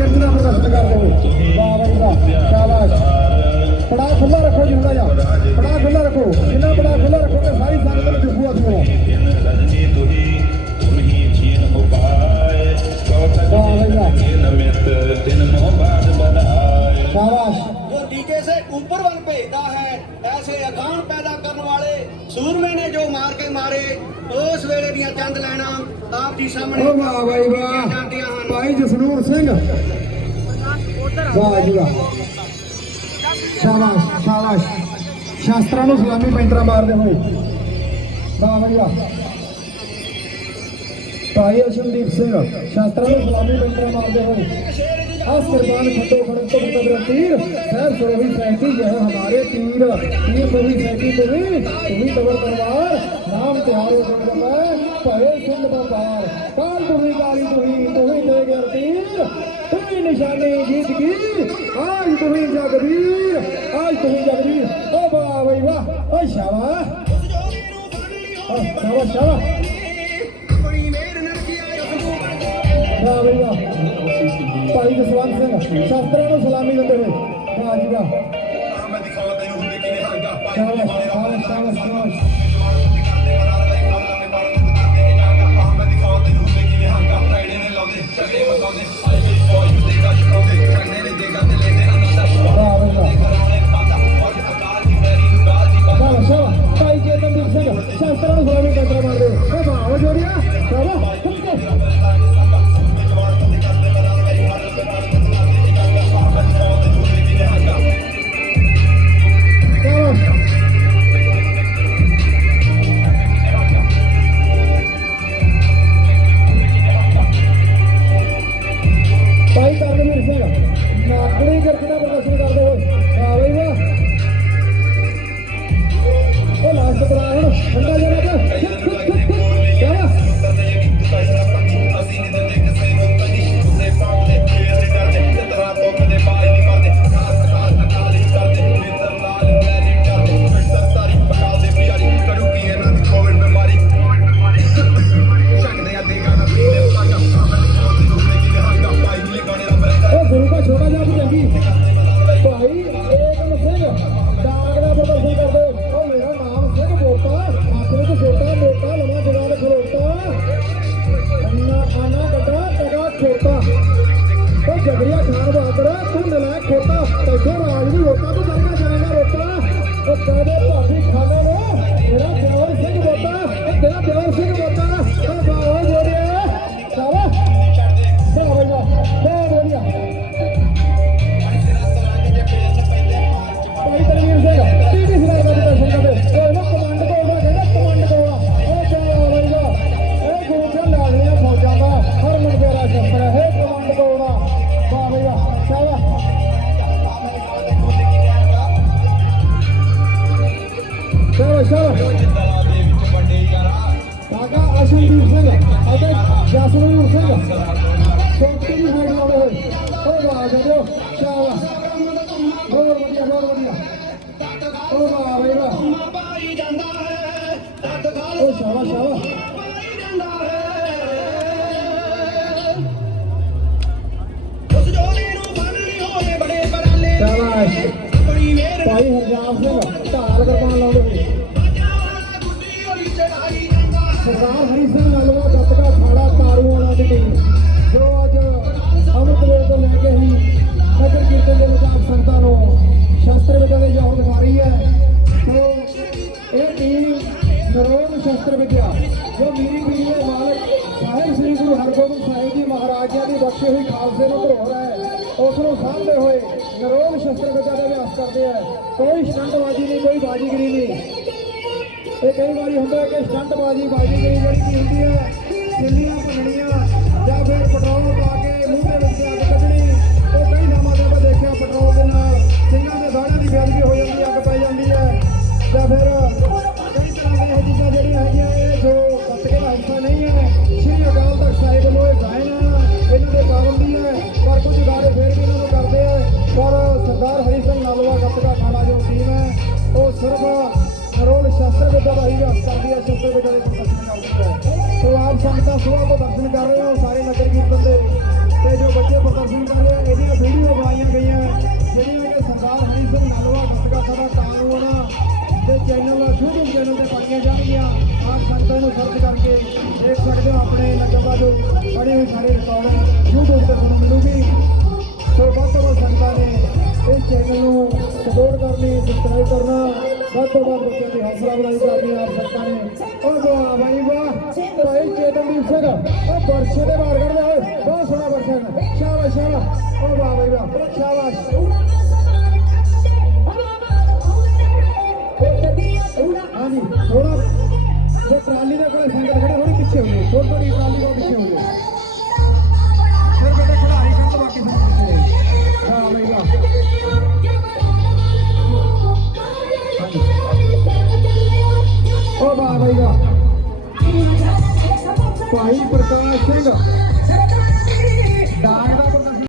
ਕਿਰਤ ਦਾ ਪ੍ਰਦਰਸ਼ਨ ਕਰਦੇ ਵਾਹ ਵਾਹ ਸ਼ਾਬਾਸ਼। ਬੜਾ ਖੁੱਲਾ ਰੱਖੋ ਜੀ ਥੋੜਾ ਜਿਹਾ। ਬੜਾ ਖੁੱਲਾ ਰੱਖੋ। ਸ਼ਾਬਾਸ਼ जो डीके से ऊपर वन भेजता है ऐसे अखान पैदा करने वाले सूरमे ने जो मार के मारे ਉਸ ਵੇਲੇ ਦੀਆਂ ਚੰਦ ਲੈਣਾ ਆਪ ਜੀ ਸਾਹਮਣੇ ਓ ਵਾਹ ਬਾਈ ਵਾਹ ਜਾਂਦੀਆਂ ਹਨ ਭਾਈ ਜਸਨੂਰ ਸਿੰਘ ਵਾਹ ਜੀ ਵਾਹ ਸ਼ਾਬਾਸ਼ ਸ਼ਾਬਾਸ਼ ਸ਼ਾਸਤਰਾਂ ਨੂੰ ਸਲਾਮੀ ਪੈਂਤਰਾ ਮਾਰਦੇ ਹੋਏ ਵਾਹ ਬਾਈ ਵਾਹ ਭਾਈ ਅਸ਼ਨਦੀਪ ਸਿੰਘ ਸ਼ਾਸਤਰਾਂ ਨੂੰ ਸਲਾਮੀ ਪੈਂਤਰਾ ਮਾਰਦੇ ਹੋਏ और कुर्बान खट्टो खड़े तो मुकदर तीर खैर सो भी सैंती यह हमारे तीर तीर सो भी सैंती तो भी तुम्हें तबर करवार नाम तुम्हारे गंग में पहे सिंध का पार काल तुम्हें काली तुम्हें तुम्हें ले गए तीर तुम्हें निशाने जीत की आज तुम्हें जगवीर आज तुम्हें जगवीर ओ वाह भाई वाह ओ शाबाश शाबाश शाबाश ਭਾਈ ਜਸਵੰਤ ਸਿੰਘ, ਸ਼ਾਸਤਰਾਂ ਨੂੰ ਸਲਾਮੀ ਦਿੰਦੇ ਹੋਏ ਵਾਹ ਜੀ ਵਾਹ ਮੈਂ ਦਿਖਾਵਾਂ ਤੈਨੂੰ ਹੁੰਦੇ ਕਿਵੇਂ ਹੱਗਾ ਭਾਈ ਦੇ ਵਾਲੇ ਸ਼ਾਬਾਸ਼ ਸ਼ਾਬਾਸ਼ ਸ਼ਾਬਾਸ਼ ਸ਼ਾਸਤਰਾਂ ਨੂੰ ਸਲਾਮੀ ਕੰਤਰਾ ਮਾਰਦੇ ਹੋ ਵਾਹ ਵਾਹ ਜੋੜੀਆ। ਵਾਹ ਵਾਹ ਨਾਗੜੀ ਕਰਕੇ ਦਾ ਪ੍ਰਦਰਸ਼ਨ ਕਾਕਾ ਅਸ਼ਨਦੀਪ ਸਿੰਘ ਅਤੇ ਜਸਨੂਰ ਸਿੰਘ ਛੋਟੀ ਜਿਹੀ ਹਾਈਟ ਵਾਲੇ ਹੋਏ ਉਹ ਵਾਹ ਜਦੋ ਸ਼ਾਬਾਸ਼ ਬਹੁਤ ਵਧੀਆ ਬਹੁਤ ਵਧੀਆ ਉਹ ਵਾਹ ਬਈ ਵਾਹ ਪਾਈ ਜਾਂਦਾ ਹੈ ਤਤ ਖਾਲ ਉਹ ਸ਼ਾਬਾਸ਼ ਸ਼ਾਬਾਸ਼ ਪਾਈ ਜਾਂਦਾ ਹੈ ਉਸ ਜੋੜੀ ਨੂੰ ਫੜਨੀ ਹੋਵੇ ਬੜੇ ਬਰਾਲੇ ਸ਼ਾਬਾਸ਼ ਭਾਈ ਹਰਜਾਮ ਸਿੰਘ ਢਾਲ ਕਰਪਾਨ ਲਾਉਂਦੇ ਹੋਏ ਸਰਦਾਰ ਹਰੀ ਸਿੰਘ ਨਲਵਾ ਗੱਤਕਾ ਖਾੜਾ ਤਾਰੂ ਵਾਲਾ ਦੀ ਟੀਮ ਜੋ ਅੱਜ ਅੰਮ੍ਰਿਤ ਵੇਲੇ ਤੋਂ ਲੈ ਕੇ ਹੀ ਨਗਰ ਕੀਰਤਨ ਦੇ ਵਿੱਚ ਆਪ ਸੰਗਤਾਂ ਨੂੰ ਸ਼ਸਤਰ ਵਿਦਿਆ ਦੇ ਜੋਗ ਦਿਖਾ ਰਹੀ ਹੈ ਸੋ ਇਹ ਟੀਮ ਨਰੋਗ ਸ਼ਸਤਰ ਵਿਦਿਆ ਜੋ ਮੀਰੀ ਪੀਰੀ ਦੇ ਮਾਲਕ ਸਾਹਿਬ ਸ੍ਰੀ ਗੁਰੂ ਹਰਗੋਬਿੰਦ ਸਾਹਿਬ ਜੀ ਮਹਾਰਾਜਿਆਂ ਦੀ ਬਖਸ਼ੀ ਹੋਈ ਖਾਲਸੇ ਨੂੰ ਧਰੋਹਰ ਹੈ ਉਸ ਨੂੰ ਸਾਂਭਦੇ ਹੋਏ ਨਰੋਗ ਸ਼ਸਤਰ ਵਿਦਿਆ ਦਾ ਅਭਿਆਸ ਕਰਦੇ ਆ ਕੋਈ ਸਟੰਟਬਾਜ਼ੀ ਨਹੀਂ ਕੋਈ ਬਾਜੀਗਰੀ ਨਹੀਂ ਇਹ ਕਈ ਵਾਰੀ ਹੁੰਦਾ ਕਿ ਸਟੰਟਬਾਜ਼ੀ ਬਾਜੀਗਰੀ ਜਿਹੜੀ ਕੀ ਹੁੰਦੀ ਹੈ। ਸਿੱਲੀਆਂ ਭੰਨਣੀਆਂ ਜਾਂ ਫਿਰ ਪੈਟਰੋਲ ਪਾ ਕੇ ਮੂੰਹ ਦੇ ਵਿੱਚ ਅੱਗ ਕੱਢਣੀ। ਉਹ ਕਈ ਥਾਵਾਂ ਤੇ ਆਪਾਂ ਦੇਖਿਆ ਪੈਟਰੋਲ ਦੇ ਨਾਲ ਸਿੰਘਾਂ ਦੇ ਦਾੜਿਆਂ ਦੀ ਬੇਅਦਬੀ ਹੋ ਜਾਂਦੀ ਹੈ, ਅੱਗ ਪੈ ਜਾਂਦੀ ਹੈ। ਜਾਂ ਫਿਰ ਕਈ ਤਰ੍ਹਾਂ ਦੀਆਂ ਚੀਜ਼ਾਂ ਜਿਹੜੀਆਂ ਹੈਗੀਆਂ, ਇਹ ਜੋ ਗੱਤਕੇ ਦਾ ਹਿੱਸਾ ਨਹੀਂ ਹੈ। ਸ਼੍ਰੀ ਅਕਾਲ ਤਖਤ ਸਾਹਿਬ ਵੱਲੋਂ ਇਹ ਗਾਇਨ ਇਹਨਾਂ ਦੇ ਪਾਬੰਦੀ ਹੈ। ਪਰ ਕੁਝ ਗਾਣੇ ਫਿਰ ਵੀ ਇਹਨਾਂ ਨੂੰ ਕਰਦੇ ਆ। ਪਰ ਸਰਦਾਰ ਹਰੀ ਸਿੰਘ ਨਲਵਾ ਗੱਤਕਾ ਖਾਣਾ ਜੋ ਟੀਮ ਹੈ, ਉਹ ਸਿਰਫ ਸ਼ਸਤਰ ਵਿਦਿਆ ਦਾ ਹੈ ਸ਼ਸਤਰ ਵਿਦਿਆ ਦੇ ਪ੍ਰਦਰਸ਼ਨ ਸੋ ਆਪ ਸੰਗਤਾਂ ਸੁਬਾਹ ਤੋਂ ਦਰਸ਼ਨ ਕਰ ਰਹੇ ਹੋ, ਸਾਰੇ ਨਗਰ ਕੀਰਤਨ ਦੇ। ਤੇ ਜੋ ਬੱਚੇ ਪ੍ਰਦਰਸ਼ਨ ਕਰ ਰਹੇ ਆ, ਇਹਦੀਆਂ ਵੀਡੀਓ ਬਣਾਈਆਂ ਗਈਆਂ ਜਿਹੜੀਆਂ ਕਿ ਸਰਦਾਰ ਹਰੀ ਸਿੰਘ ਨਲਵਾ ਗੱਤਕਾ ਸਾਡਾ ਕਾਨੂੰਨ ਤੇ ਚੈਨਲ YouTube ਚੈਨਲ ਤੇ ਪਾਈਆਂ ਜਾਣਗੀਆਂ। ਆਪ ਸੰਗਤਾਂ ਨੂੰ ਸਰਚ ਕਰਕੇ ਦੇਖ ਸਕਦੇ ਹੋ, ਆਪਣੇ ਨਗਰ ਦਾ ਜੋ ਬੜੀ ਹੋਈ ਸਾਰੀ ਰਿਕਾਰਡਿੰਗ YouTube ਤੇ ਤੁਹਾਨੂੰ ਮਿਲੂਗੀ। ਸੋ ਵੱਧ ਤੋਂ ਵੱਧ ਸੰਗਤਾਂ ਨੇ ਇਸ ਚੈਨਲ ਨੂੰ ਸਪੋਰਟ ਕਰਨੀ ਸਬਸਕ੍ਰਾਈਬ ਕਰਨਾ। ਵੱਧ ਤੋਂ ਵੱਧ ਬੱਚਿਆਂ ਦੀ ਹੌਸਲਾ ਅਫਜ਼ਾਈ ਕਰਨੀ ਆਪ ਸੰਗਤਾਂ ਨੇ। ਉਹ ਵਾਹ ਬਾਈ ਵਾਹ। ਭਾਈ ਚੇਤਨਦੀਪ ਸਿੰਘ, ਉਹ ਵਰਸ਼ੇ ਦੇ ਬਾਹਰ ਕੱਢਦੇ ਹੋਏ ਬਹੁਤ ਸੋਹਣਾ ਵਰਸ਼ਾ ਹੈ। ਸ਼ਾਬਾਸ਼ ਸ਼ਾਬਾਸ਼। ਉਹ ਵਾਹ ਬਾਈ ਵਾਹ। ਸ਼ਾਬਾਸ਼।